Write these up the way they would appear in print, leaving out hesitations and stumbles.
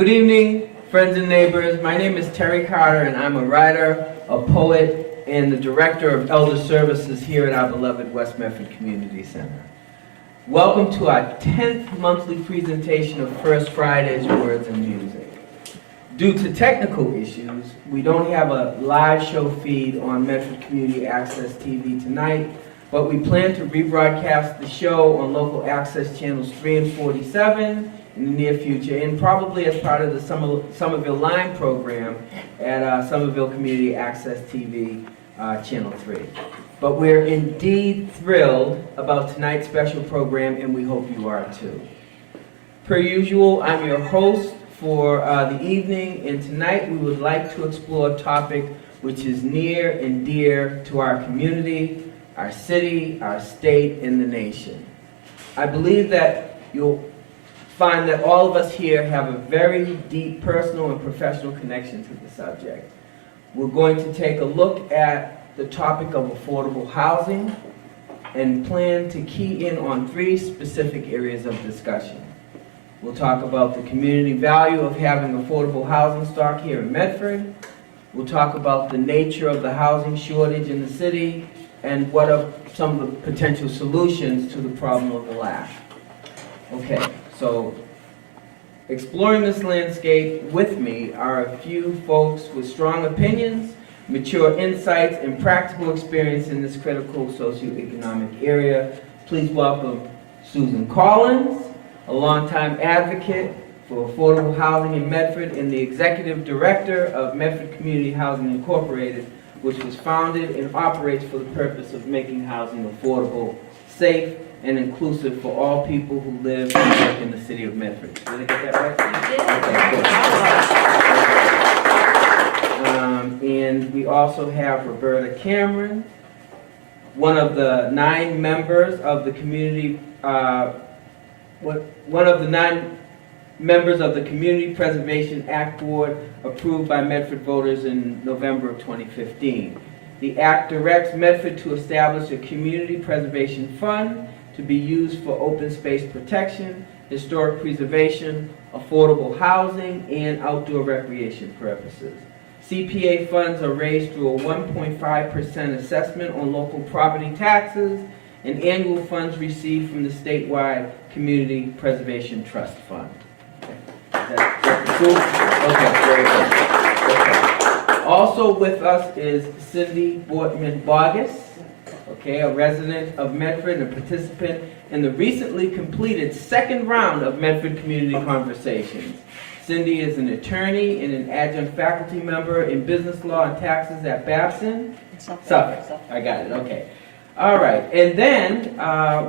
Good evening, friends and neighbors. My name is Terry Carter, and I'm a writer, a poet, and the director of Elder Services here at our beloved West Medford Community Center. Welcome to our 10th monthly presentation of First Friday's Words and Music. Due to technical issues, we don't have a live show feed on Medford Community Access TV tonight, but we plan to rebroadcast the show on local access channels 3 and 47 in the near future, and probably as part of the Somerville Line program at Somerville Community Access TV, Channel 3. But we're indeed thrilled about tonight's special program, and we hope you are too. Per usual, I'm your host for the evening, and tonight we would like to explore a topic which is near and dear to our community, our city, our state, and the nation. I believe that you'll find that all of us here have a very deep personal and professional connection to the subject. We're going to take a look at the topic of affordable housing and plan to key in on 3 specific areas of discussion. We'll talk about the community value of having affordable housing stock here in Medford. We'll talk about the nature of the housing shortage in the city and what are some of the potential solutions to the problem of the lack. Okay. So, exploring this landscape with me are a few folks with strong opinions, mature insights, and practical experience in this critical socioeconomic area. Please welcome Susan Collins, a longtime advocate for affordable housing in Medford and the executive director of Medford Community Housing Incorporated, which was founded and operates for the purpose of making housing affordable, safe, and inclusive for all people who live and work in the city of Medford. Did I get that right? Okay, good. And we also have Roberta Cameron, one of the 9 members of the Community Preservation Act Board approved by Medford voters in November of 2015. The Act directs Medford to establish a community preservation fund to be used for open space protection, historic preservation, affordable housing, and outdoor recreation purposes. CPA funds are raised through a 1.5% assessment on local property taxes and annual funds received from the statewide Community Preservation Trust Fund. That's cool? Okay, very good. Okay. Also with us is Cindy Bortman-Bogus, okay, a resident of Medford and a participant in the recently completed 2nd round of Medford Community Conversations. Cindy is an attorney and an adjunct faculty member in business law and taxes at Babson. Suffolk. I got it, okay. All right, and then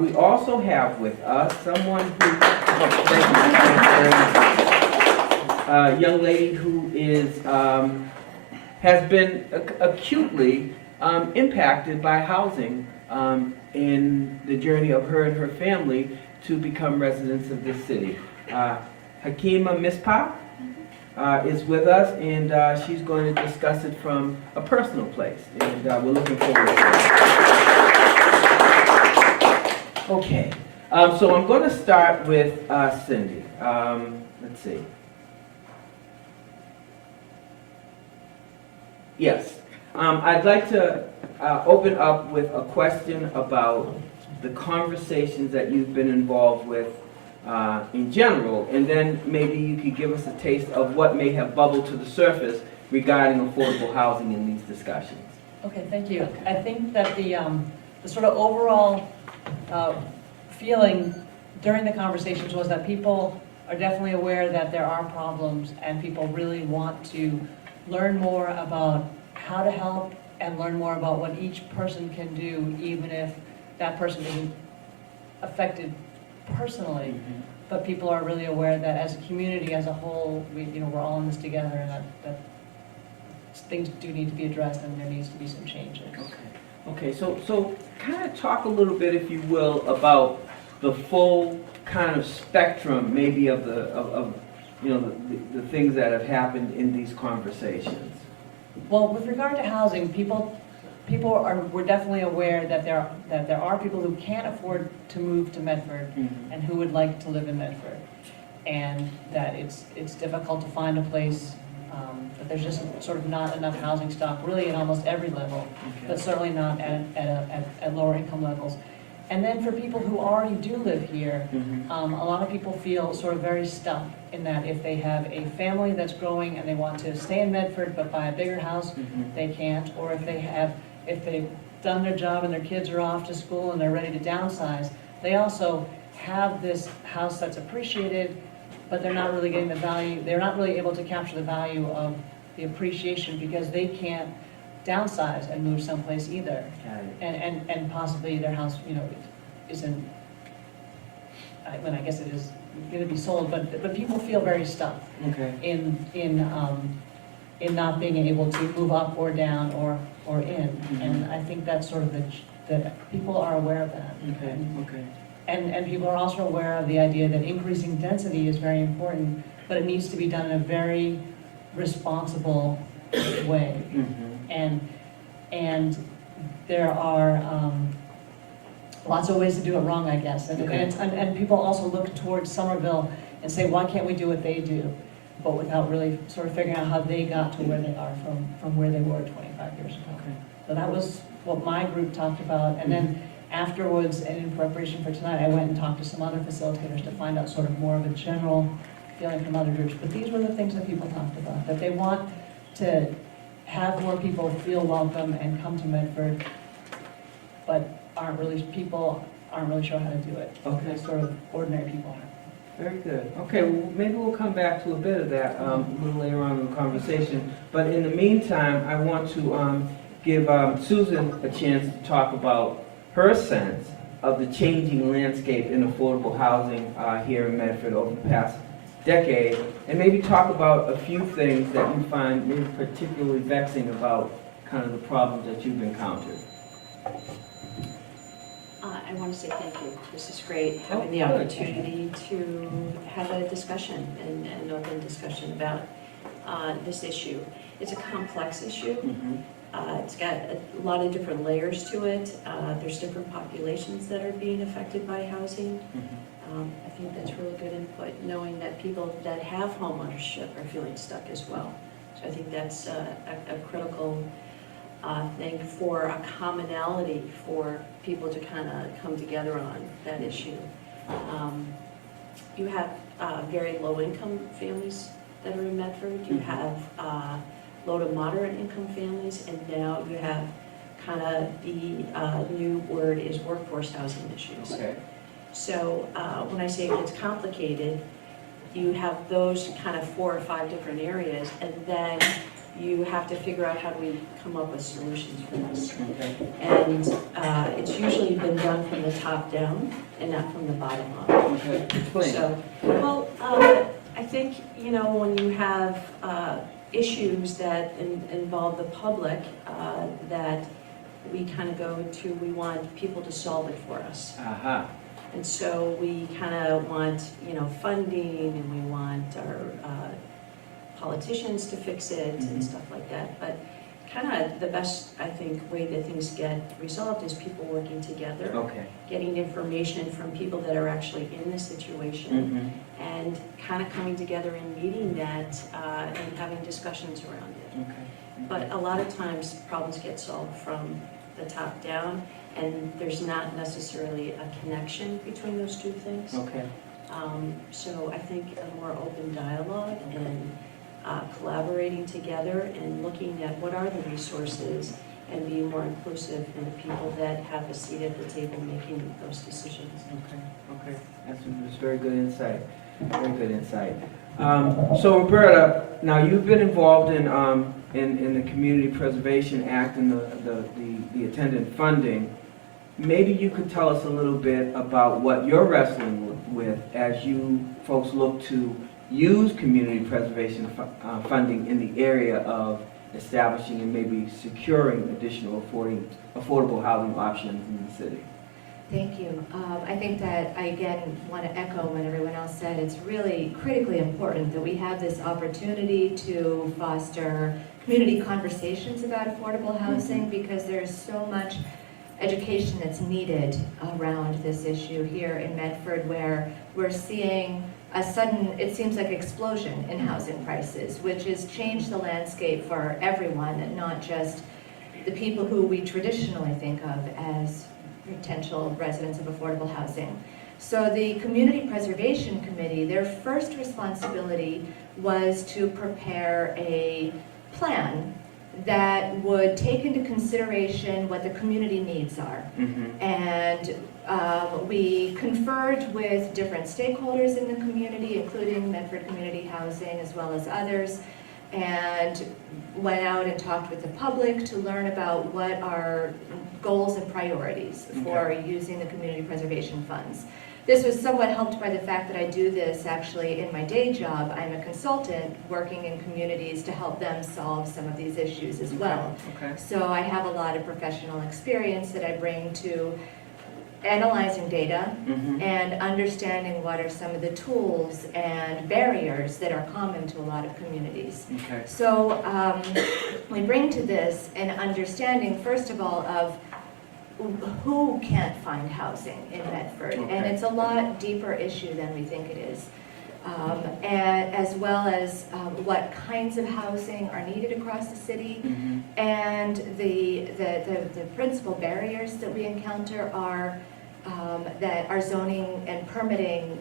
we also have with us someone who, a young lady who is, has been acutely impacted by housing in the journey of her and her family to become residents of this city. Hakima Mispa is with us, and she's going to discuss it from a personal place, and we're looking forward to it. Okay, so I'm going to start with Cindy. Let's see. Yes. I'd like to open up with a question about the conversations that you've been involved with in general, and then maybe you could give us a taste of what may have bubbled to the surface regarding affordable housing in these discussions. Okay, thank you. I think that the sort of overall feeling during the conversations was that people are definitely aware that there are problems, and people really want to learn more about how to help and learn more about what each person can do, even if that person isn't affected personally. Mm-hmm. But people are really aware that as a community, as a whole, we're all in this together, and that things do need to be addressed, and there needs to be some changes. Okay. So kind of talk a little bit, if you will, about the full kind of spectrum, maybe of the things that have happened in these conversations. Well, with regard to housing, we're definitely aware that there are people who can't afford to move to Medford, mm-hmm. and who would like to live in Medford. and that it's difficult to find a place, that there's just sort of not enough housing stock, really at almost every level, but certainly not at lower income levels. And then for people who already do live here, a lot of people feel sort of very stuck in that if they have a family that's growing and they want to stay in Medford but buy a bigger house, they can't. Or if they've done their job and their kids are off to school and they're ready to downsize, they also have this house that's appreciated, but they're not really getting the value, they're not really able to capture the value of the appreciation because they can't downsize and move someplace either. And possibly their house, isn't, I guess it is gonna be sold, but people feel very stuck in not being able to move up or down or in. And I think that's sort of that people are aware of that. And people are also aware of the idea that increasing density is very important, but it needs to be done in a very responsible way. And there are lots of ways to do it wrong, I guess. And people also look towards Somerville and say, why can't we do what they do? But without really sort of figuring out how they got to where they are from where they were 25 years ago. So that was what my group talked about. And then afterwards, and in preparation for tonight, I went and talked to some other facilitators to find out sort of more of a general feeling from other groups. But these were the things that people talked about, that they want to have more people feel welcome and come to Medford, but people aren't really sure how to do it. Sort of ordinary people are. Very good. Okay, well, maybe we'll come back to a bit of that a little later on in the conversation. But in the meantime, I want to give Susan a chance to talk about her sense of the changing landscape in affordable housing here in Medford over the past decade, and maybe talk about a few things that you find maybe particularly vexing about kind of the problems that you've encountered. I want to say thank you. This is great, having the opportunity to have a discussion, and an open discussion about this issue. It's a complex issue. It's got a lot of different layers to it. There's different populations that are being affected by housing. I think that's really good input, knowing that people that have home ownership are feeling stuck as well. So I think that's a critical thing for a commonality for people to kind of come together on that issue. You have very low-income families that are in Medford. You have low to moderate income families, and now you have kind of the new word is workforce housing issues. So when I say it's complicated, you have those kind of 4 or 5 different areas, and then you have to figure out how do we come up with solutions for this. And it's usually been done from the top down and not from the bottom up. So, well, I think, when you have issues that involve the public, that we kind of go to, we want people to solve it for us. And so we kind of want, funding, and we want our politicians to fix it and stuff like that. But kind of the best, I think, way that things get resolved is people working together, getting information from people that are actually in the situation, and kind of coming together and meeting that and having discussions around it. But a lot of times problems get solved from the top down, and there's not necessarily a connection between those two things. So I think a more open dialogue and collaborating together and looking at what are the resources and being more inclusive in the people that have a seat at the table making those decisions. That's very good insight. Very good insight. So Roberta, now you've been involved in the Community Preservation Act and the attendant funding. Maybe you could tell us a little bit about what you're wrestling with as you folks look to use community preservation funding in the area of establishing and maybe securing additional affordable housing options in the city. Thank you. I think that I, again, want to echo what everyone else said. It's really critically important that we have this opportunity to foster community conversations about affordable housing, because there's so much education that's needed around this issue here in Medford, where we're seeing a sudden, it seems like, explosion in housing prices, which has changed the landscape for everyone, not just the people who we traditionally think of as potential residents of affordable housing. So the Community Preservation Committee, their first responsibility was to prepare a plan that would take into consideration what the community needs are. And we conferred with different stakeholders in the community, including Medford Community Housing as well as others, and went out and talked with the public to learn about what are goals and priorities for using the community preservation funds. This was somewhat helped by the fact that I do this actually in my day job. I'm a consultant working in communities to help them solve some of these issues as well. So I have a lot of professional experience that I bring to analyzing data and understanding what are some of the tools and barriers that are common to a lot of communities. So we bring to this an understanding, first of all, of who can't find housing in Medford, and it's a lot deeper issue than we think it is, and as well as what kinds of housing are needed across the city, and the principal barriers that we encounter are that our zoning and permitting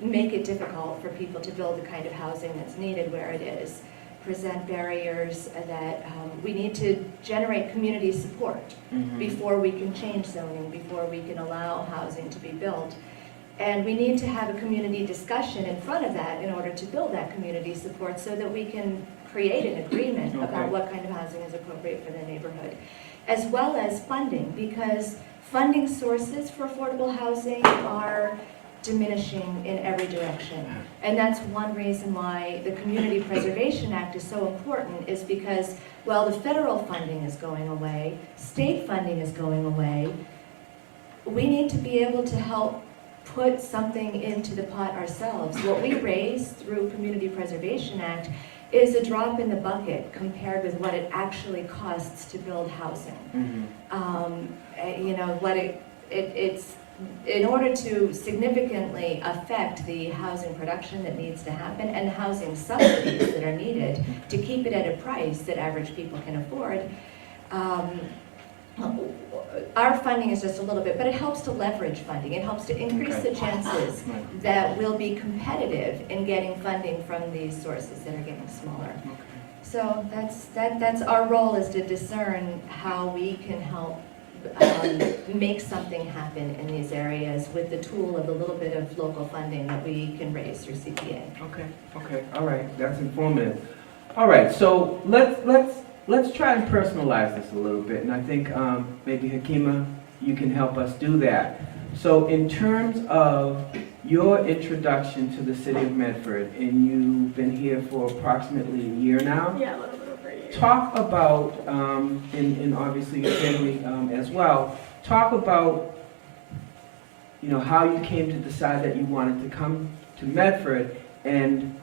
make it difficult for people to build the kind of housing that's needed where it is, present barriers that we need to generate community support before we can change zoning, before we can allow housing to be built. And we need to have a community discussion in front of that in order to build that community support so that we can create an agreement about what kind of housing is appropriate for the neighborhood. As well as funding, because funding sources for affordable housing are diminishing in every direction. And that's one reason why the Community Preservation Act is so important, is because, well, the federal funding is going away, state funding is going away, we need to be able to help put something into the pot ourselves. What we raise through Community Preservation Act is a drop in the bucket compared with what it actually costs to build housing. You know, what it's in order to significantly affect the housing production that needs to happen and the housing subsidies that are needed to keep it at a price that average people can afford. Our funding is just a little bit, but it helps to leverage funding. It helps to increase the chances that we'll be competitive in getting funding from these sources that are getting smaller. So that's our role, is to discern how we can help make something happen in these areas with the tool of the little bit of local funding that we can raise through CPA. Okay, all right, that's informative. All right, so let's try and personalize this a little bit, and I think maybe Hakima, you can help us do that. So in terms of your introduction to the city of Medford, and you've been here for approximately a year now? Yeah, a little bit over a year. Talk about, and obviously your family as well, talk about, you know, how you came to decide that you wanted to come to Medford, and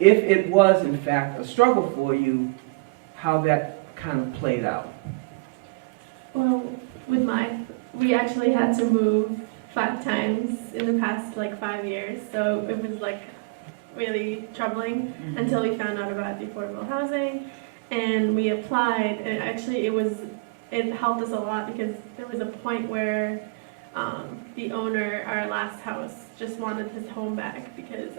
if it was in fact a struggle for you, how that kind of played out. Well, we actually had to move 5 times in the past 5 years, so it was really troubling until we found out about the affordable housing, and we applied, and actually it helped us a lot because there was a point where the owner, our last house, just wanted his home back because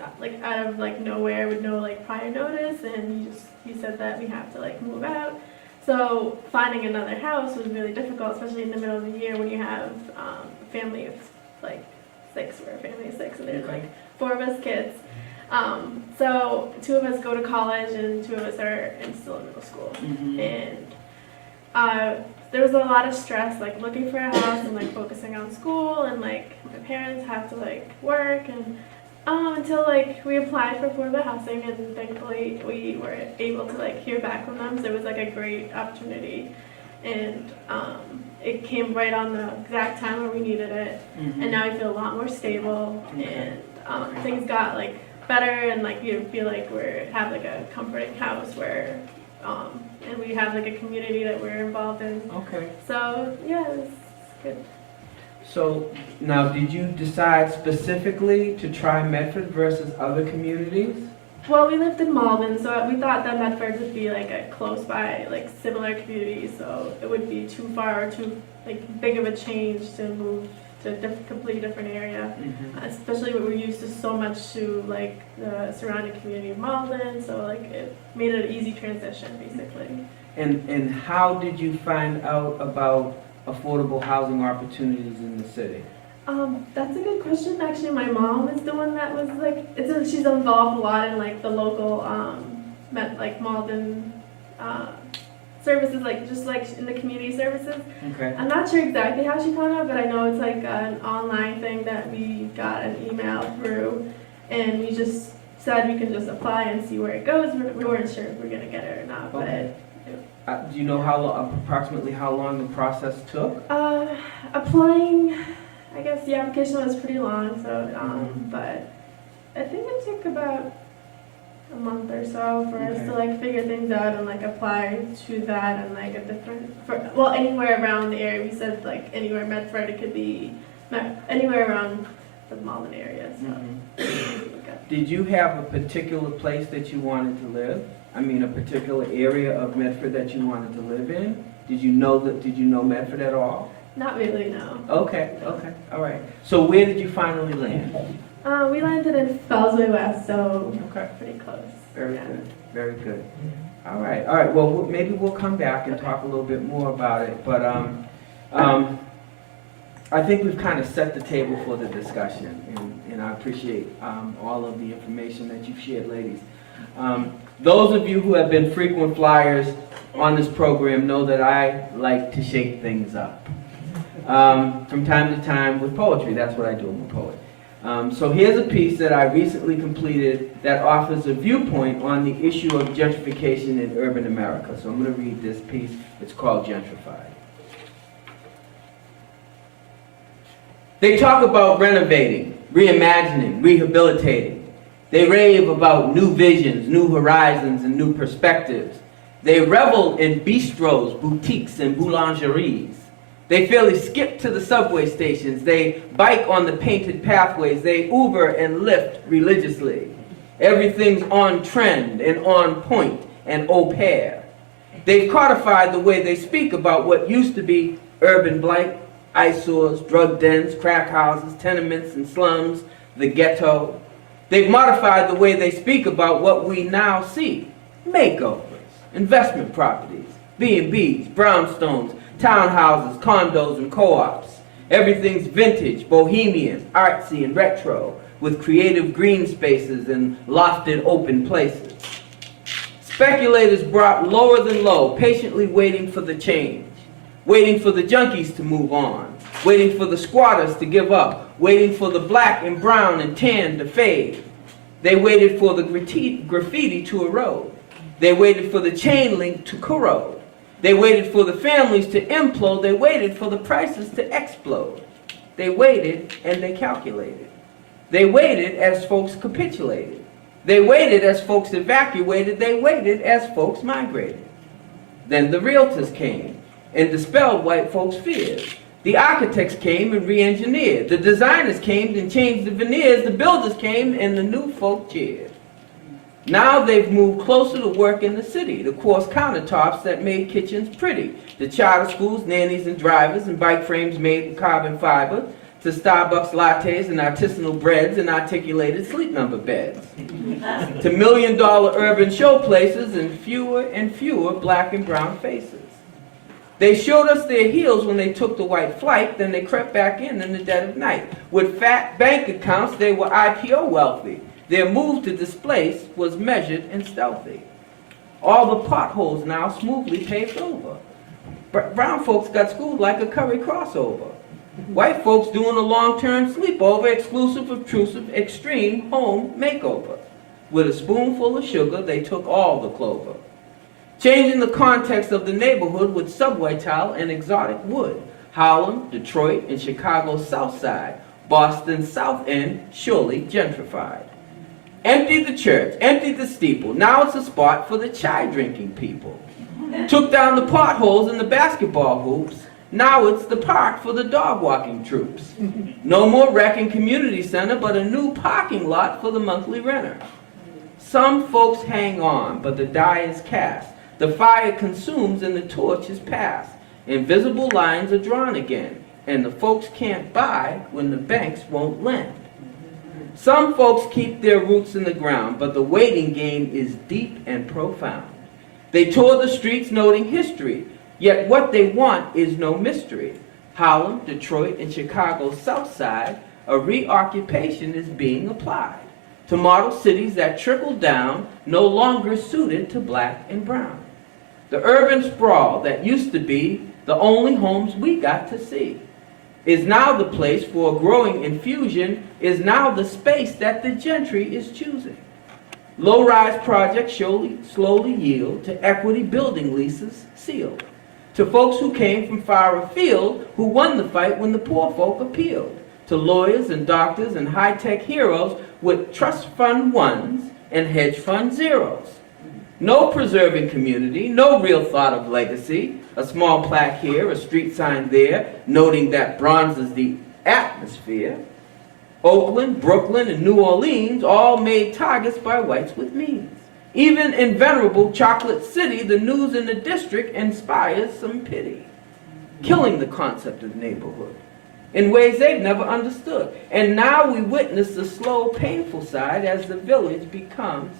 out of nowhere with no prior notice, and he said that we have to move out. So finding another house was really difficult, especially in the middle of the year when you have a family of 6. We're a family of 6, and there's 4 of us kids. So 2 of us go to college and 2 of us are still in middle school. And there was a lot of stress, looking for a house and focusing on school, and my parents have to work, and until we applied for affordable housing, and thankfully we were able to hear back from them. So it was a great opportunity, and it came right on the exact time where we needed it. And now I feel a lot more stable, and things got better, and you feel we have a comforting house where and we have like a community that we're involved in. Okay. So yeah, it's good. So now, did you decide specifically to try Medford versus other communities? Well, we lived in Malden, so we thought that Medford would be like a close by, like similar community, so it would be too far or too like big of a change to move to a completely different area. Especially when we're used to so much to like the surrounding community of Malden, so like it made it an easy transition basically. And how did you find out about affordable housing opportunities in the city? That's a good question. Actually, my mom is the one that was like, she's involved a lot in like the local, like Malden, services, like just like in the community services. Okay. I'm not sure exactly how she found out, but I know it's like an online thing that we got an email through, and we just said we can just apply and see where it goes. We weren't sure if we were gonna get it or not, Okay. Do you know approximately how long the process took? but applying, I guess the application was pretty long, so but I think it took about a month or so for us to like figure things out and like apply to that and like a different, anywhere around the area. We said like anywhere Medford, it could be anywhere around the Malden area. So. Did you have a particular place that you wanted to live? I mean, a particular area of Medford that you wanted to live in? Did you know Medford at all? Not really, no. Okay, all right. So where did you finally land? We landed in Fellsway West, so Okay. pretty close. Very Yeah. good, very good. All right. Well, maybe we'll come back and talk a little bit more about it. But I think we've kind of set the table for the discussion, and I appreciate all of the information that you've shared, ladies. Those of you who have been frequent flyers on this program know that I like to shake things up. From time to time with poetry. That's what I do. I'm a poet. So here's a piece that I recently completed that offers a viewpoint on the issue of gentrification in urban America. So I'm going to read this piece. It's called Gentrified. They talk about renovating, reimagining, rehabilitating. They rave about new visions, new horizons, and new perspectives. They revel in bistros, boutiques, and boulangeries. They fairly skip to the subway stations. They bike on the painted pathways. They Uber and Lyft religiously. Everything's on trend and on point and au pair. They've codified the way they speak about what used to be urban blight, eyesores, drug dens, crack houses, tenements and slums, the ghetto. They've modified the way they speak about what we now see. Makeovers, investment properties, B&Bs, brownstones, townhouses, condos, and co-ops. Everything's vintage, bohemian, artsy, and retro, with creative green spaces and lofted open places. Speculators brought lower than low, patiently waiting for the change, waiting for the junkies to move on, waiting for the squatters to give up, waiting for the black and brown and tan to fade. They waited for the graffiti to erode. They waited for the chain link to corrode. They waited for the families to implode. They waited for the prices to explode. They waited and they calculated. They waited as folks capitulated. They waited as folks evacuated. They waited as folks migrated. Then the realtors came and dispelled white folks' fears. The architects came and re-engineered. The designers came and changed the veneers. The builders came and the new folk cheered. Now they've moved closer to work in the city, the coarse countertops that made kitchens pretty, the charter schools, nannies and drivers, and bike frames made with carbon fiber, to Starbucks lattes and artisanal breads and articulated sleep number beds, to million-dollar urban showplaces and fewer black and brown faces. They showed us their heels when they took the white flight, then they crept back in the dead of night. With fat bank accounts, they were IPO wealthy. Their move to displace was measured and stealthy. All the potholes now smoothly paved over. Brown folks got schooled like a curry crossover. White folks doing a long-term sleepover, exclusive, obtrusive, extreme home makeover. With a spoonful of sugar, they took all the clover. Changing the context of the neighborhood with subway tile and exotic wood. Harlem, Detroit, and Chicago's South Side. Boston's South End, surely gentrified. Emptied the church, emptied the steeple. Now it's a spot for the chai drinking people. Took down the potholes in the basketball hoops. Now it's the park for the dog walking troops. No more rec and community center, but a new parking lot for the monthly renter. Some folks hang on, but the die is cast. The fire consumes and the torch is passed. Invisible lines are drawn again, and the folks can't buy when the banks won't lend. Some folks keep their roots in the ground, but the waiting game is deep and profound. They tour the streets noting history, yet what they want is no mystery. Harlem, Detroit, and Chicago's South Side, a reoccupation is being applied to model cities that trickle down, no longer suited to black and brown. The urban sprawl that used to be the only homes we got to see is now the place for a growing infusion, is now the space that the gentry is choosing. Low-rise projects slowly yield to equity building leases sealed, to folks who came from far afield, who won the fight when the poor folk appealed, to lawyers and doctors and high-tech heroes with trust fund ones and hedge fund zeros. No preserving community, no real thought of legacy, a small plaque here, a street sign there, noting that bronzes the atmosphere. Oakland, Brooklyn, and New Orleans all made targets by whites with means. Even in venerable Chocolate City, the news in the district inspires some pity, killing the concept of neighborhood in ways they've never understood. And now we witness the slow, painful side as the village becomes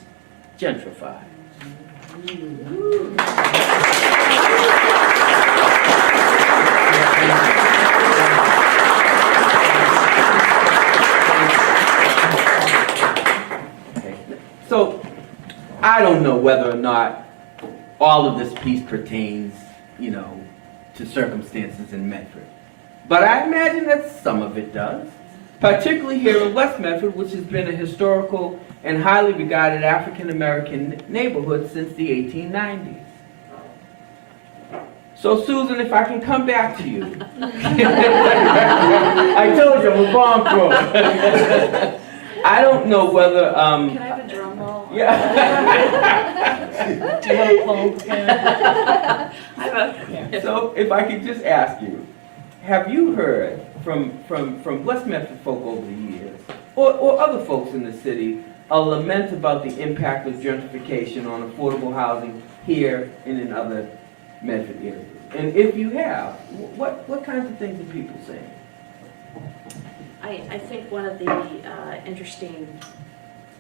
gentrified. So, I don't know whether or not all of this piece pertains, to circumstances in Medford. But I imagine that some of it does, particularly here in West Medford, which has been a historical and highly regarded African-American neighborhood since the 1890s. So, Susan, if I can come back to you. I told you I'm a bomb thrower. I don't know whether... Can I have a drum roll? Yeah. Do you want to close? So if I could just ask you, have you heard from West Medford folk over the years, or other folks in the city, a lament about the impact of gentrification on affordable housing here and in other Medford areas? And if you have, what kinds of things are people saying? I think one of the interesting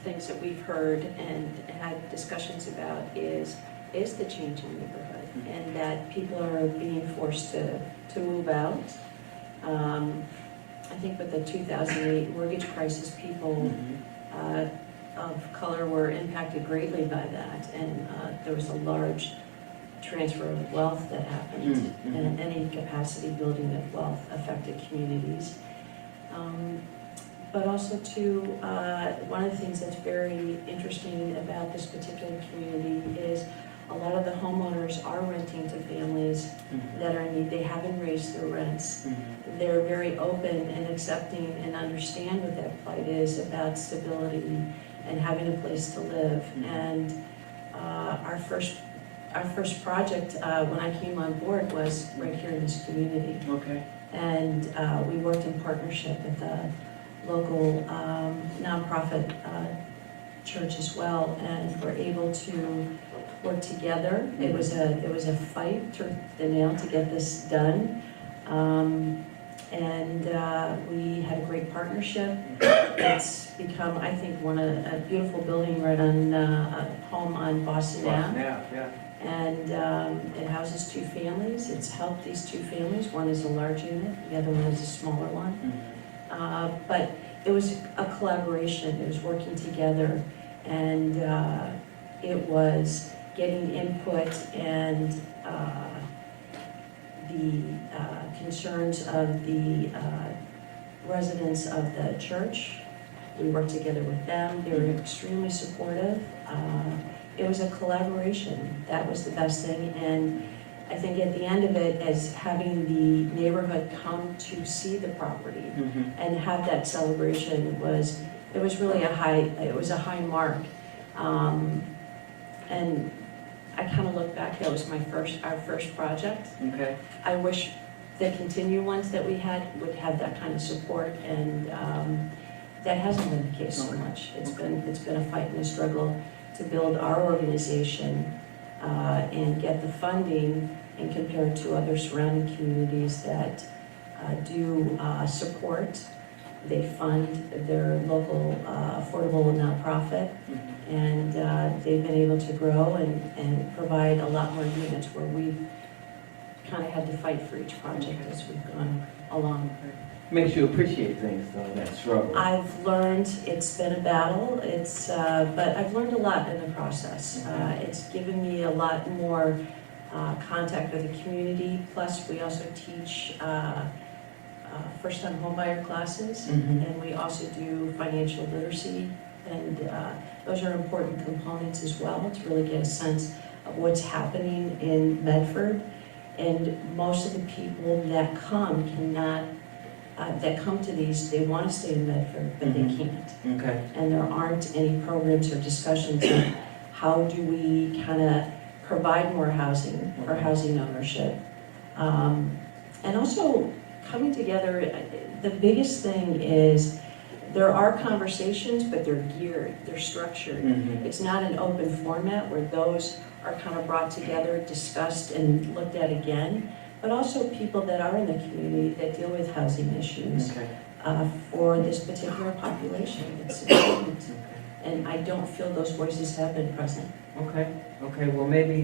things that we've heard and had discussions about is the changing neighborhood, and that people are being forced to move out. I think with the 2008 mortgage crisis, people of color were impacted greatly by that, and there was a large transfer of wealth that happened, and any capacity building of wealth affected communities. But also too, one of the things that's very interesting about this particular community is a lot of the homeowners are renting to families that are in need. They haven't raised their rents. They're very open and accepting and understand what that plight is about stability and having a place to live. And our first project when I came on board was right here in this community. Okay. And we worked in partnership with a local nonprofit church as well, and were able to work together. It was a fight to the nail to get this done, and we had a great partnership. It's become, I think, a beautiful building right on a home on Boston Ave. Yeah. And it houses two families. It's helped these two families. One is a large unit, the other one is a smaller one. But it was a collaboration. It was working together, and it was getting input and the concerns of the residents of the church. We worked together with them. They were extremely supportive. It was a collaboration. That was the best thing. And I think at the end of it, as having the neighborhood come to see the property and have that celebration was it was really it was a high mark. And I kind of look back, that was our first project. Okay. I wish the continued ones that we had would have that kind of support, and that hasn't been the case so much. It's been a fight and a struggle to build our organization and get the funding, and compared to other surrounding communities that do support. They fund their local affordable nonprofit, and they've been able to grow and provide a lot more units, where we've kind of had to fight for each project as we've gone along. Makes you appreciate things, though, that struggle. I've learned, it's been a battle, but I've learned a lot in the process. It's given me a lot more contact with the community, plus we also teach first-time homebuyer classes, and we also do financial literacy, and those are important components as well to really get a sense of what's happening in Medford. And most of the people that come to these, they want to stay in Medford, but they can't. Okay. And there aren't any programs or discussions on how do we kind of provide more housing for housing ownership. And also coming together, the biggest thing is there are conversations, but they're geared, they're structured. It's not an open format where those are kind of brought together, discussed, and looked at again, but also people that are in the community that deal with housing issues for this particular population. It's important. And I don't feel those voices have been present. Okay, well, maybe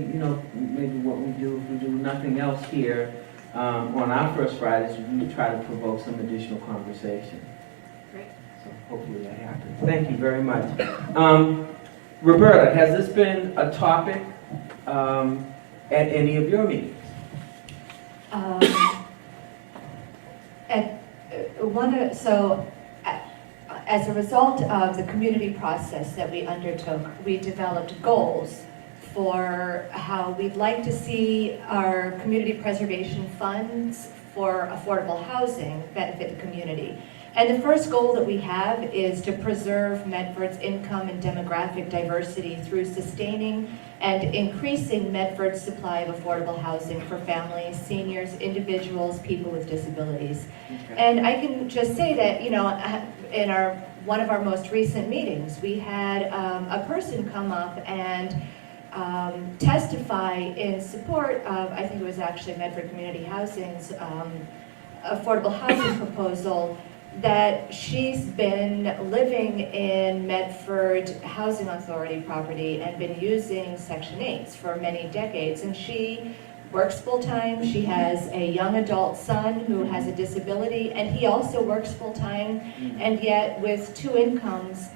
what we do, if we do nothing else here, on our first Fridays, we try to provoke some additional conversation. Great. So hopefully that happens. Thank you very much. Roberta, has this been a topic at any of your meetings? As a result of the community process that we undertook, we developed goals for how we'd like to see our community preservation funds for affordable housing benefit the community. And the first goal that we have is to preserve Medford's income and demographic diversity through sustaining and increasing Medford's supply of affordable housing for families, seniors, individuals, people with disabilities. And I can just say that, in one of our most recent meetings, we had a person come up and testify in support of, I think it was actually Medford Community Housing's affordable housing proposal, that she's been living in Medford Housing Authority property and been using Section 8s for many decades. And she works full-time, she has a young adult son who has a disability, and he also works full-time, and yet with two incomes,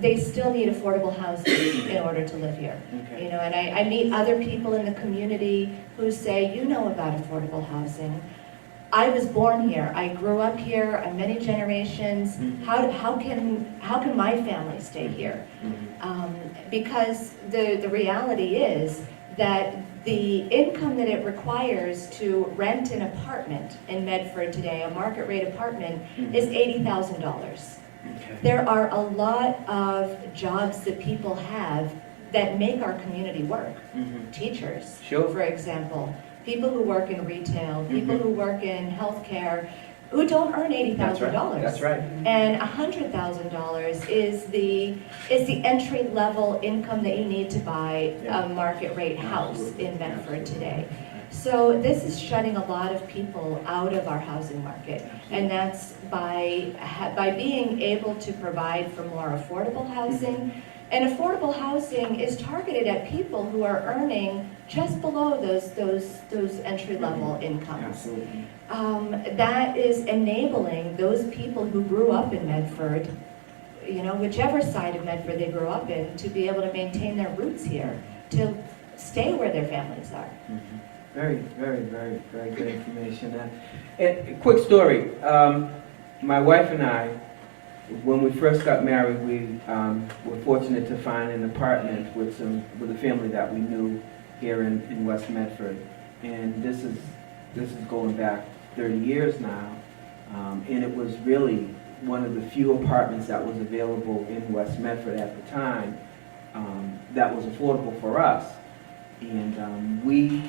they still need affordable housing in order to live here. And I meet other people in the community who say, about affordable housing. I was born here, I grew up here, I'm many generations. How can my family stay here? Because the reality is that the income that it requires to rent an apartment in Medford today, a market rate apartment, is $80,000. There are a lot of jobs that people have that make our community work. Teachers, for example. People who work in retail, people who work in healthcare, who don't earn $80,000. That's right. And $100,000 is the entry level income that you need to buy a market rate house in Medford today. So this is shutting a lot of people out of our housing market, and that's by being able to provide for more affordable housing. And affordable housing is targeted at people who are earning just below those entry-level incomes. That is enabling those people who grew up in Medford, whichever side of Medford they grew up in, to be able to maintain their roots here, to stay where their families are. Very, very, very, very good information. And a quick story. My wife and I, when we first got married, we were fortunate to find an apartment with a family that we knew here in West Medford. And this is going back 30 years now. And it was really one of the few apartments that was available in West Medford at the time that was affordable for us. And we,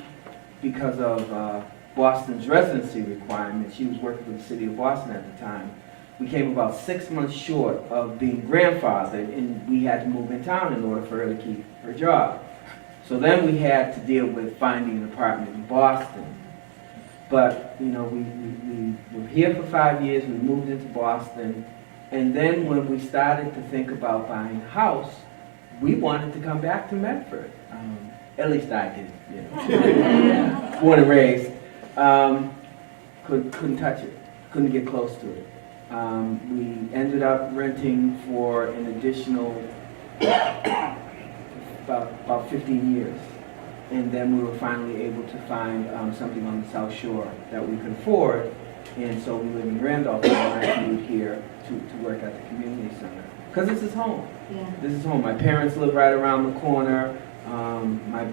because of Boston's residency requirements, she was working for the city of Boston at the time, we came about 6 months short of being grandfathered, and we had to move in town in order for her to keep her job. So then we had to deal with finding an apartment in Boston. But, you know, we were here for 5 years, we moved into Boston, and then when we started to think about buying a house, we wanted to come back to Medford. At least I did, you know. Born and raised. Couldn't touch it, couldn't get close to it. We ended up renting for an additional about 15 years. And then we were finally able to find something on the South Shore that we could afford. And so we live in Randolph, and I moved here to work at the community center. Because this is home. Yeah. This is home. My parents live right around the corner. My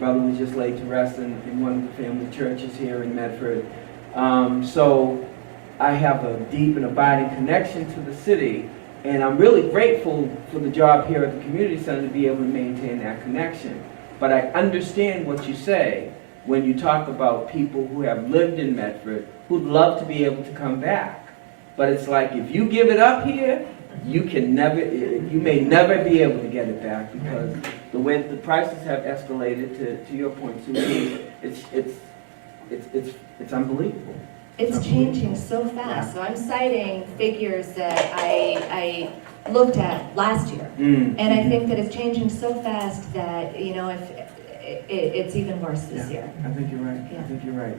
brother was just laid to rest in one of the family churches here in Medford. So I have a deep and abiding connection to the city, and I'm really grateful for the job here at the community center to be able to maintain that connection. But I understand what you say when you talk about people who have lived in Medford who'd love to be able to come back. But it's like, if you give it up here, you may never be able to get it back, because the way the prices have escalated, to your point, Susan, it's unbelievable. It's changing so fast. So I'm citing figures that I looked at last year. And I think that it's changing so fast that, you know, if it's even worse this year. I think you're right. Yeah. I think you're right.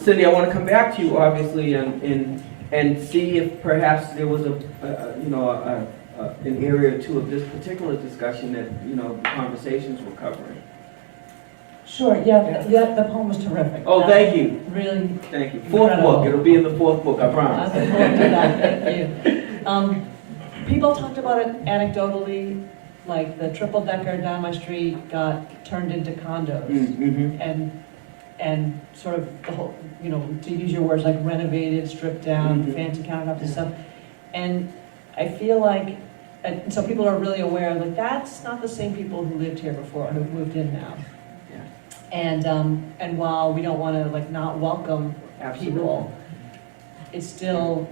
Cindy, I want to come back to you, obviously, and see if perhaps there was an area or two of this particular discussion that, you know, the conversations were covering. Sure, yeah, the poem was terrific. Oh, thank you. Really. Thank you. Fourth book. It'll be in the fourth book, I promise. I look forward to that, thank you. People talked about it anecdotally, like the triple-decker down my street got turned into condos. Mm-hmm. And sort of the whole, you know, to use your words, like renovated, stripped down, Mhm. fancy countertops and stuff. And I feel like, and so people are really aware, like, that's not the same people who lived here before, who've moved in now. And while we don't want to, like, not welcome people, it's still,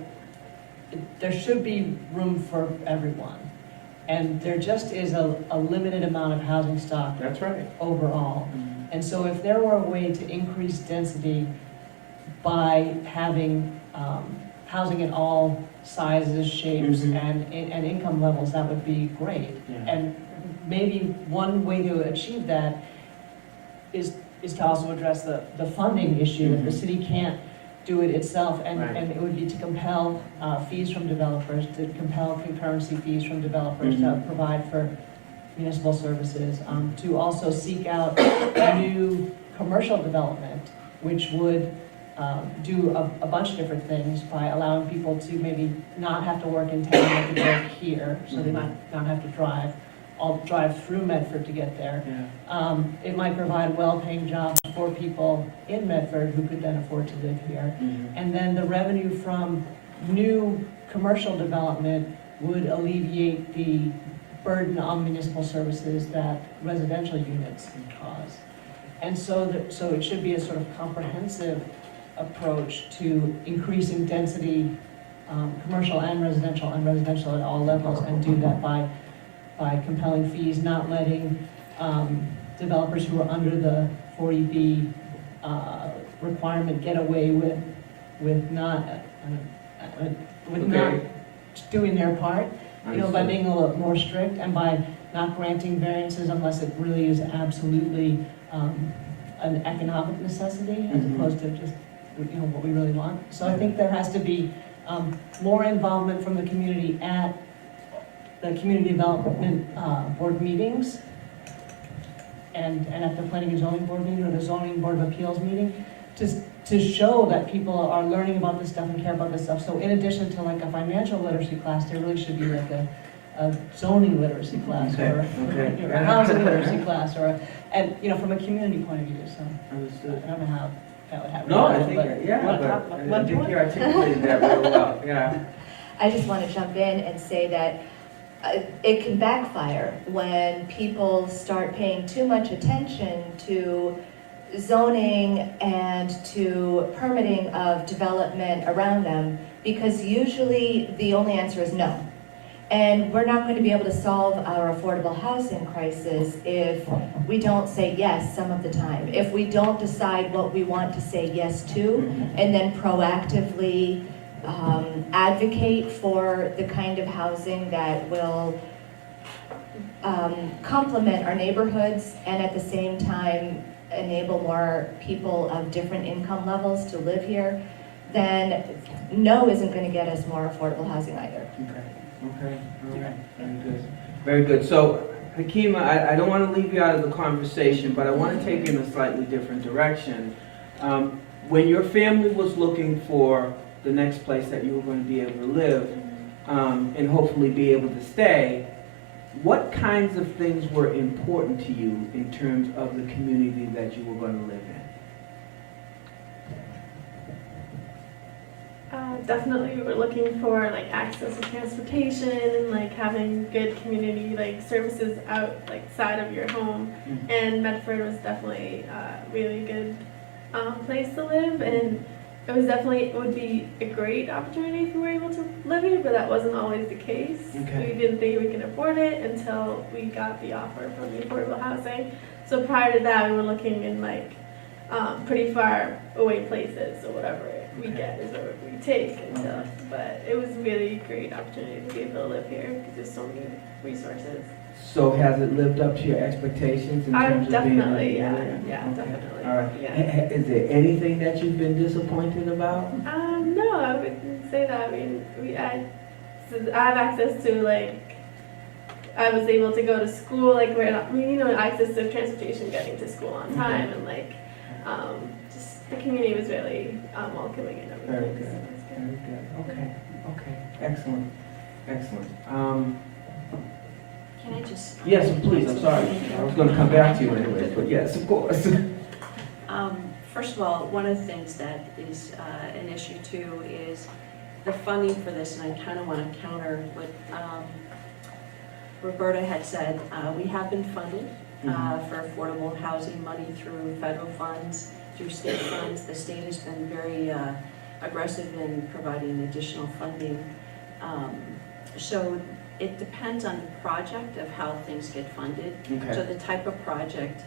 there should be room for everyone. And there just is a limited amount of housing stock That's right. overall. And so if there were a way to increase density by having housing at all sizes, shapes, Mhm. and income levels, that would be great. Yeah. And maybe one way to achieve that is to also address the funding issue. That the Mhm. city can't do it itself, and Right. it would be to compel fees from developers, to compel concurrency fees from developers to Mhm. provide for municipal services, to also seek out new commercial development, which would do a bunch of different things by allowing people to maybe not have to work in town, they could work here, so they might not have to drive through Medford to get there. Yeah. It might provide well-paying jobs for people in Medford who could then afford to live here. Mhm. And then the revenue from new commercial development would alleviate the burden on municipal services that residential units can cause. And so it should be a sort of comprehensive approach to increasing density, commercial and residential at all levels, and do that by compelling fees, not letting developers who are under the 40B requirement get away with not Okay. doing their part, you know, by Understood. being a little more strict and by not granting variances unless it really is absolutely an economic necessity, as Mhm. opposed to just, you know, what we really want. So I think there has to be more involvement from the community at the community development board meetings and at the planning and zoning board meeting or the zoning board of appeals meeting to show that people are learning about this stuff and care about this stuff. So in addition to like a financial literacy class, there really should be like a zoning literacy class or Okay. a housing literacy class and you know, from a community point of view. So Understood. I don't know how that would happen. No, I think, but yeah, what- but what I do you think want? you articulated that real well, yeah. I just want to jump in and say that it can backfire when people start paying too much attention to zoning and to permitting of development around them, because usually the only answer is no. And we're not going to be able to solve our affordable housing crisis if we don't say yes some of the time. If we don't decide what we want to say yes to, and then proactively advocate for the kind of housing that will complement our neighborhoods and at the same time enable more people of different income levels to live here, then no isn't going to get us more affordable housing either. Okay, all right, very good. Very good. So, Hakima, I don't want to leave you out of the conversation, but I want to take you in a slightly different direction. When your family was looking for the next place that you were going to be able to live, and hopefully be able to stay, what kinds of things were important to you in terms of the community that you were going to live in? Definitely we were looking for like access to transportation and like having good community like services outside of your home. And Medford was definitely a really good place to live, and it would be a great opportunity if we were able to live here, but that wasn't always the case. Okay. We didn't think we could afford it until we got the offer from the affordable housing. So prior to that, we were looking in like pretty far away places, or whatever we get is what we take until. But it was really a great opportunity to be able to live here because there's so many resources. So has it lived up to your expectations in terms of being Definitely, able to yeah, live? yeah, Okay. definitely. All right. Yeah. Is there anything that you've been disappointed about? No, I wouldn't say that. I mean, I have access to I was able to go to school access to transportation, getting to school on time, and just the community was really welcoming and everything. Very good. So it was good. Very good. Okay. Excellent. Can I just? Yes, please, I'm sorry. I was going to come back to you anyway, but yes, of course. First of all, one of the things that is an issue too is the funding for this, and I kind of want to counter what Roberta had said. We have been funded for affordable housing money through federal funds, through state funds. The state has been very aggressive in providing additional funding. So it depends on the project of how things get funded. Okay. So the type of project,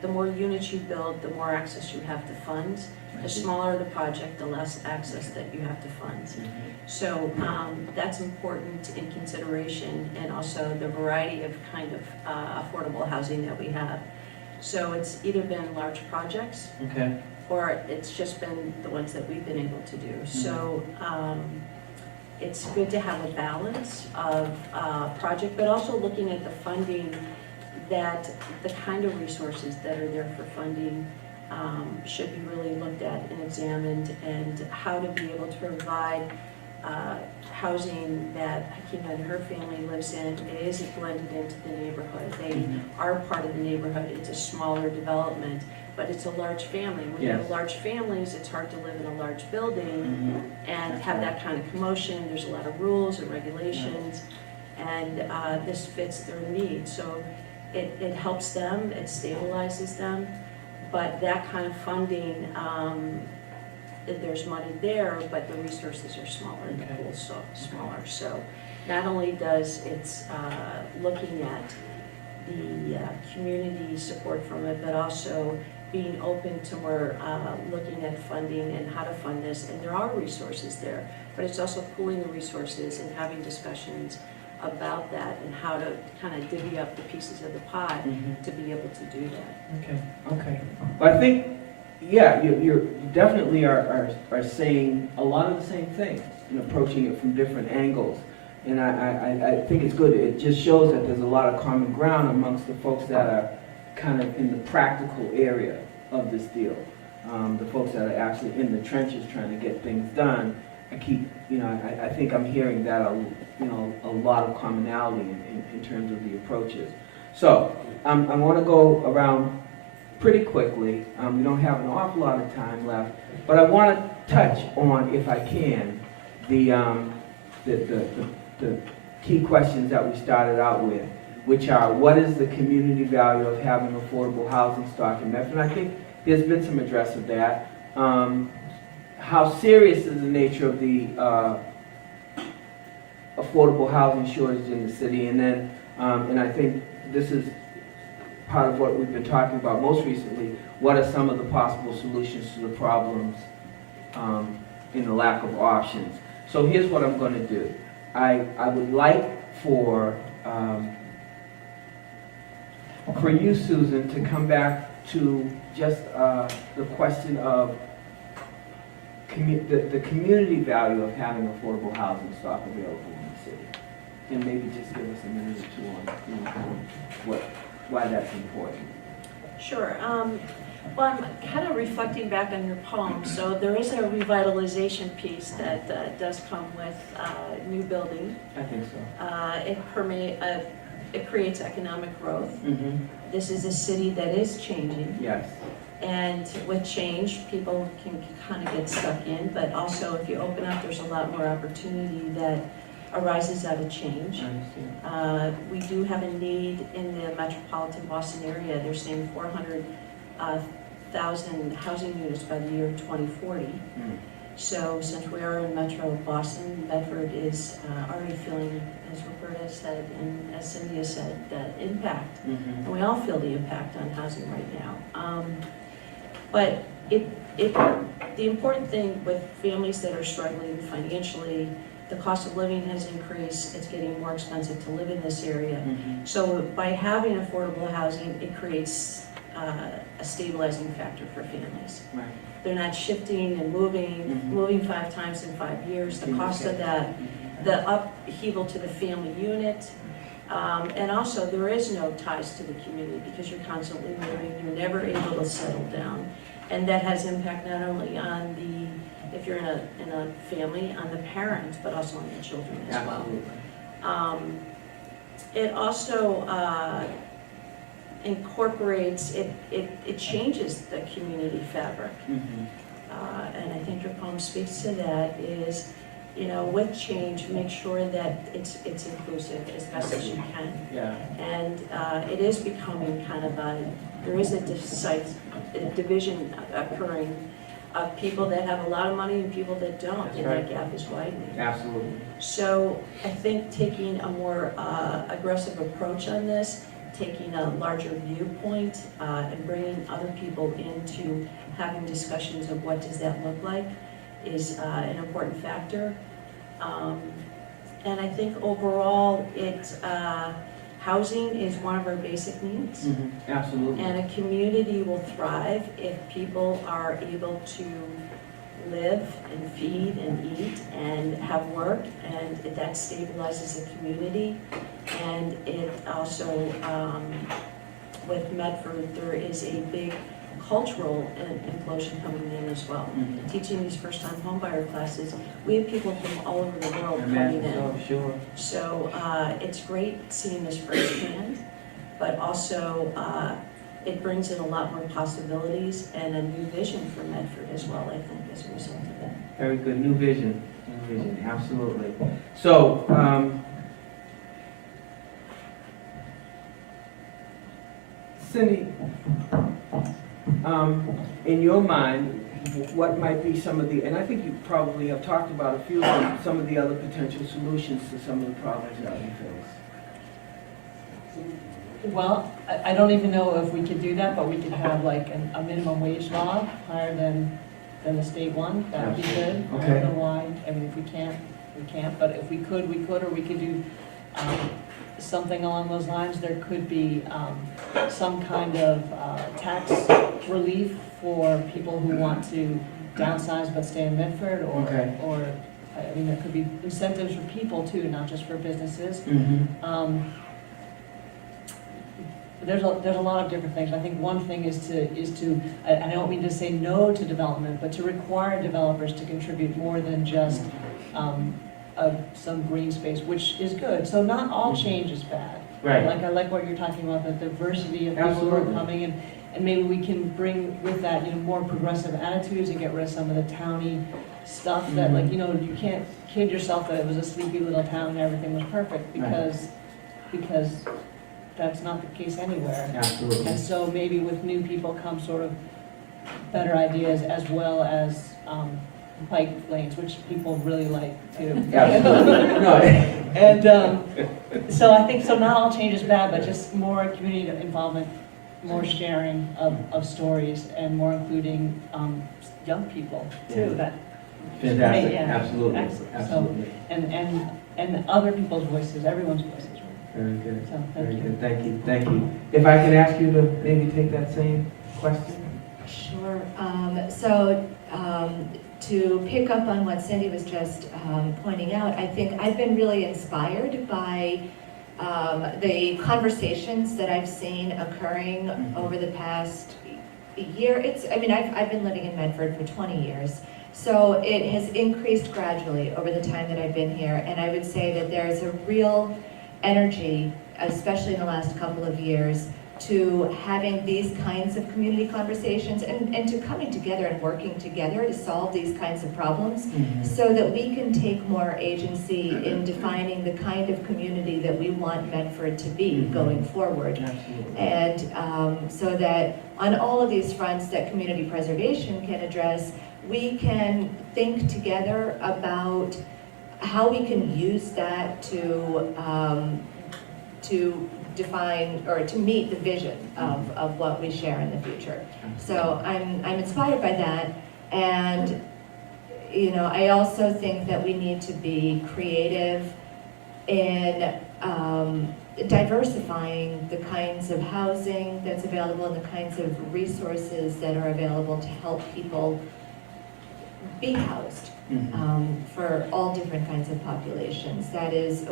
the more units you build, the more access you have to funds. The smaller the project, the less access that you have to funds. So that's important in consideration, and also the variety of kind of affordable housing that we have. So it's either been large projects, Okay. or it's just been the ones that we've been able to do. So it's good to have a balance of project, but also looking at the funding, that the kind of resources that are there for funding should be really looked at and examined, and how to be able to provide housing that Hakima and her family lives in. It isn't blended into the neighborhood. They are part of the neighborhood. It's a smaller development, but it's a large family. When you have large families, it's hard to live in a large building and have that kind of commotion. There's a lot of rules and regulations, and this fits their needs. So it helps them, it stabilizes them, but that kind of funding, there's money there, but the resources are smaller, and the pool's so smaller. So not only does it's looking at the community support from it, but also being open to more looking at funding and how to fund this. And there are resources there, but it's also pooling the resources and having discussions about that and how to kind of divvy up the pieces of the pie to be able to do that. Okay. Well, I think, yeah, you definitely are saying a lot of the same things and approaching it from different angles. And I think it's good. It just shows that there's a lot of common ground amongst the folks that are kind of in the practical area of this deal. The folks that are actually in the trenches trying to get things done. I think I'm hearing that a lot of commonality in terms of the approaches. So I want to go around pretty quickly. We don't have an awful lot of time left, but I want to touch on, if I can, the key questions that we started out with, which are, what is the community value of having affordable housing stock in Medford? And I think there's been some address of that. How serious is the nature of the affordable housing shortage in the city? And then, and I think this is part of what we've been talking about most recently, what are some of the possible solutions to the problems in the lack of options? So here's what I'm going to do. I would like for you, Susan, to come back to just the question of the community value of having affordable housing stock available in the city. And maybe just give us a minute or two on why that's important. Sure. Well, I'm kind of reflecting back on your poem. So there is a revitalization piece that does come with new building. I think so. It creates economic growth. Mm-hmm. This is a city that is changing. Yes. And with change, people can kind of get stuck in, but also if you open up, there's a lot more opportunity that arises out of change. I understand. We do have a need in the metropolitan Boston area. They're saying 400,000 housing units by the year 2040. Mm. So since we are in Metro Boston, Medford is already feeling, as Roberta said and as Cindy has said, that impact. Mm-hmm. And we all feel the impact on housing right now. But the important thing with families that are struggling financially, the cost of living has increased. It's getting more expensive to live in this area. Mm-hmm. So by having affordable housing, it creates a stabilizing factor for families. Right. They're not shifting and moving, Mhm. moving 5 times in 5 years. The cost of that, the upheaval to the family unit, and also there is no ties to the community because you're constantly moving. You're never able to settle down, and that has impact not only on if you're in a family, on the parent, but also on the children as well. Absolutely. It also incorporates, it changes the community fabric. Mm-hmm. And I think your poem speaks to that is, with change, make sure that it's inclusive as best as you can. Yeah. And it is becoming kind of there is a division occurring of people that have a lot of money and people that don't, That's and right. that gap is widening. Absolutely. So I think taking a more aggressive approach on this, taking a larger viewpoint and bringing other people into having discussions of what does that look like is an important factor. And I think overall, housing is one of our basic needs. Mm-hmm. Absolutely. And a community will thrive if people are able to live and feed and eat and have work, and that stabilizes the community. And it also, with Medford, there is a big cultural implosion coming in as well. Mm-hmm. Teaching these first-time homebuyer classes, we have people from all over the world coming Imagine in. so, sure. So it's great seeing this firsthand, but also it brings in a lot more possibilities and a new vision for Medford as well, I think, as a result of that. Very good. New vision. New vision. Absolutely. So, Cindy, in your mind, what might be some of the, and I think you probably have talked about a few of them, some of the other potential solutions to some of the problems that we face? Well, I don't even know if we could do that, but we could have like a minimum wage law higher than the state one. That would be good. I Okay. don't know why. I mean, if we can't, we can't. But if we could, we could. Or we could do something along those lines. There could be some kind of tax relief for people who want to downsize but stay in Medford. Okay. Or I mean, there could be incentives for people too, not just for businesses. Mm-hmm. There's a lot of different things. I think one thing is to I don't mean to say no to development, but to require developers to contribute more than just some green space, which is good. So not all change is bad. Right. Like I like what you're talking about, the diversity of people who are Absolutely. coming in. And maybe we can bring with that, more progressive attitudes and get rid of some of the towny stuff that, like, you can't kid yourself that it was a sleepy little town and everything was perfect, because that's not the case anywhere. Absolutely. And so maybe with new people come sort of better ideas, as well as bike lanes, which people really like too. Absolutely. No, And so I think, so not all change is bad, but just more community involvement, more sharing of stories, and more including young people too. Yeah. That fantastic, Yeah, absolutely, excellent. So- absolutely. and other people's voices, everyone's voices. Very good, So very thank you. good, thank you, thank you. If I could ask you to maybe take that same question? Sure. So to pick up on what Cindy was just pointing out, I think I've been really inspired by the conversations that I've seen occurring over the past year. I've been living in Medford for 20 years, so it has increased gradually over the time that I've been here, and I would say that there's a real energy, especially in the last couple of years, to having these kinds of community conversations and to coming together and working together to solve these kinds of problems, so that we can take more agency in defining the kind of community that we want Medford to be going forward. Absolutely. And so that on all of these fronts that community preservation can address, we can think together about how we can use that to define or to meet the vision of what we share in the future. So I'm inspired by that, and I also think that we need to be creative in diversifying the kinds of housing that's available and the kinds of resources that are available to help people be housed for all different kinds of populations. That is,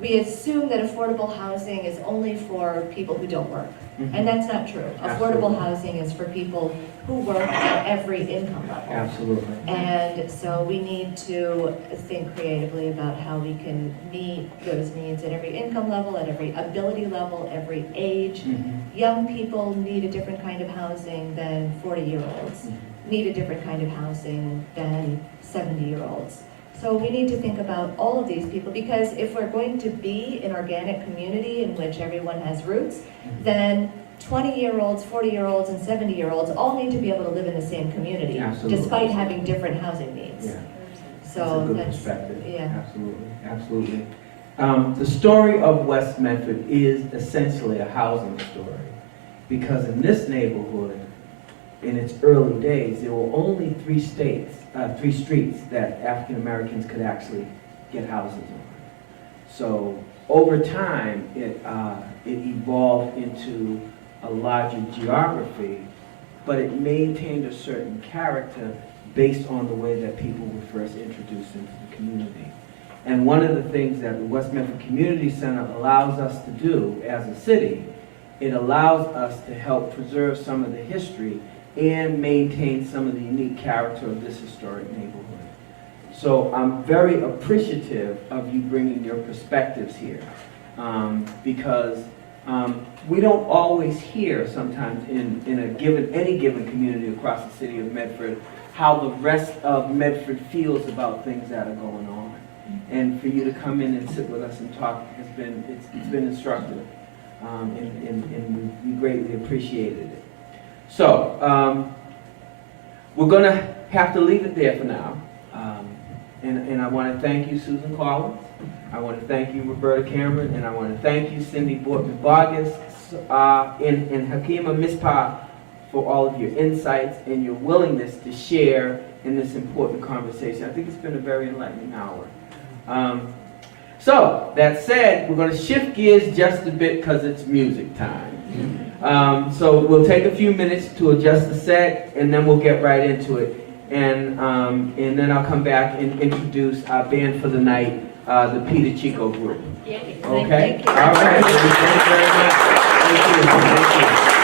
we assume that affordable housing is only for people who don't work, and that's not true. Absolutely. Affordable housing is for people who work at every income level. Absolutely. And so we need to think creatively about how we can meet those needs at every income level, at every ability level, every age. Young people need a different kind of housing than 40-year-olds, need a different kind of housing than 70-year-olds. So we need to think about all of these people, because if we're going to be an organic community in which everyone has roots, then 20-year-olds, 40-year-olds, and 70-year-olds all need to be able to live in the same community, Absolutely. despite having different housing needs. Yeah, So that's a good that's, perspective. yeah. Absolutely, absolutely. The story of West Medford is essentially a housing story, because in this neighborhood, in its early days, there were only three streets that African Americans could actually get houses on. So over time, it evolved into a larger geography, but it maintained a certain character based on the way that people were first introduced into the community. And one of the things that the West Medford Community Center allows us to do as a city, it allows us to help preserve some of the history and maintain some of the unique character of this historic neighborhood. So I'm very appreciative of you bringing your perspectives here, because we don't always hear sometimes in any given community across the city of Medford how the rest of Medford feels about things that are going on. And for you to come in and sit with us and talk has been, it's been instructive, and we greatly appreciated it. So, we're going to have to leave it there for now. And I want to thank you, Susan Collins. I want to thank you, Roberta Cameron. And I want to thank you, Cindy Bortman-Vargas, and Hakima Mispah, for all of your insights and your willingness to share in this important conversation. I think it's been a very enlightening hour. So, that said, we're going to shift gears just a bit because it's music time. So we'll take a few minutes to adjust the set, and then we'll get right into it. And then I'll come back and introduce our band for the night, the Peter Chico Group. Yay. Okay? Thank you. All right. Thank you very much. Thank you. Thank you.